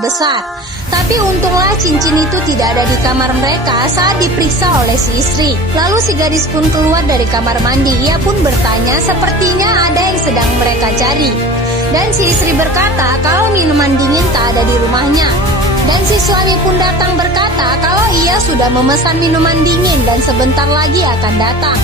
besar. Tapi untunglah cincin itu tidak ada di kamar mereka saat diperiksa oleh si istri. Lalu si gadis pun keluar dari kamar mandi. Ia pun bertanya sepertinya ada yang sedang mereka cari. Dan si istri berkata kalau minuman dingin tak ada di rumahnya. Dan si suami pun datang berkata kalau ia sudah memesan minuman dingin dan sebentar lagi akan datang.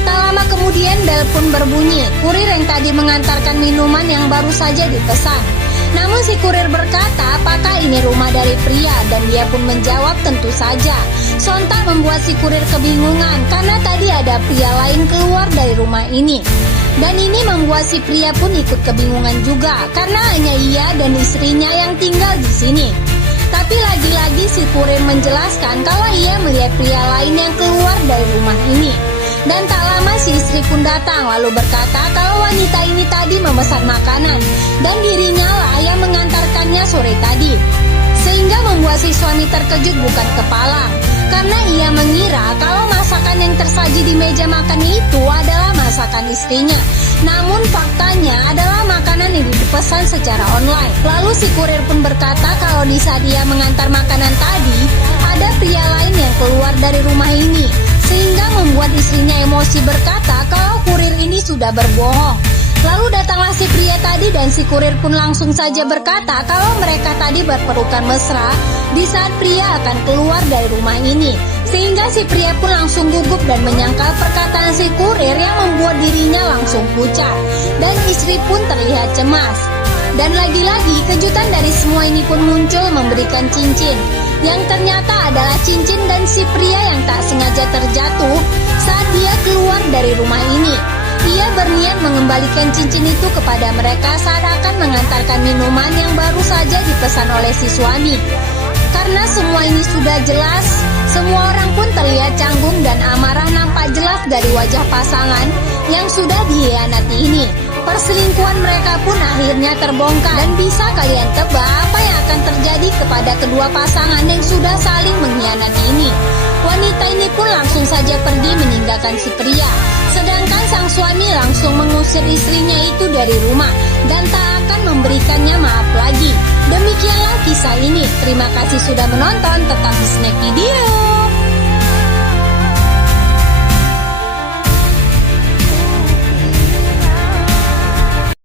Tak lama kemudian bel pun berbunyi. Kurir yang tadi mengantarkan minuman yang baru saja dipesan. Namun si kurir berkata apakah ini rumah dari pria, dan dia pun menjawab tentu saja. Sontak membuat si kurir kebingungan karena tadi ada pria lain keluar dari rumah ini. Dan ini membuat si pria pun ikut kebingungan juga karena hanya ia dan istrinya yang tinggal di sini. Tapi lagi-lagi si kurir menjelaskan kalau ia melihat pria lain yang keluar dari rumah ini. Dan tak lama si istri pun datang lalu berkata kalau wanita ini tadi memesan makanan dan dirinya lah yang mengantarkannya sore tadi. Sehingga membuat si suami terkejut bukan kepala, karena ia mengira kalau masakan yang tersaji di meja makan itu adalah masakan istrinya. Namun faktanya adalah makanan yang dipesan secara online. Lalu si kurir pun berkata kalau di saat dia mengantar makanan tadi, ada pria lain yang keluar dari rumah ini. Sehingga membuat istrinya emosi berkata kalau kurir ini sudah berbohong. Lalu datanglah si pria tadi dan si kurir pun langsung saja berkata kalau mereka tadi berpelukan mesra di saat pria akan keluar dari rumah ini. Sehingga si pria pun langsung gugup dan menyangkal perkataan si kurir yang membuat dirinya langsung pucat. Dan istri pun terlihat cemas. Dan lagi-lagi kejutan dari semua ini pun muncul memberikan cincin, yang ternyata adalah cincin dan si pria yang tak sengaja terjatuh saat dia keluar dari rumah ini. Ia berniat mengembalikan cincin itu kepada mereka saat akan mengantarkan minuman yang baru saja dipesan oleh si suami. Karena semua ini sudah jelas, semua orang pun terlihat canggung dan amarah nampak jelas dari wajah pasangan yang sudah dihianati ini. Perselingkuhan mereka pun akhirnya terbongkar. Dan bisa kalian tebak apa yang akan terjadi kepada kedua pasangan yang sudah saling mengkhianati ini? Wanita ini pun langsung saja pergi meninggalkan si pria. Sedangkan sang suami langsung mengusir istrinya itu dari rumah dan tak akan memberikannya maaf lagi. Demikianlah kisah ini. Terima kasih sudah menonton. Tetap di Snack Video.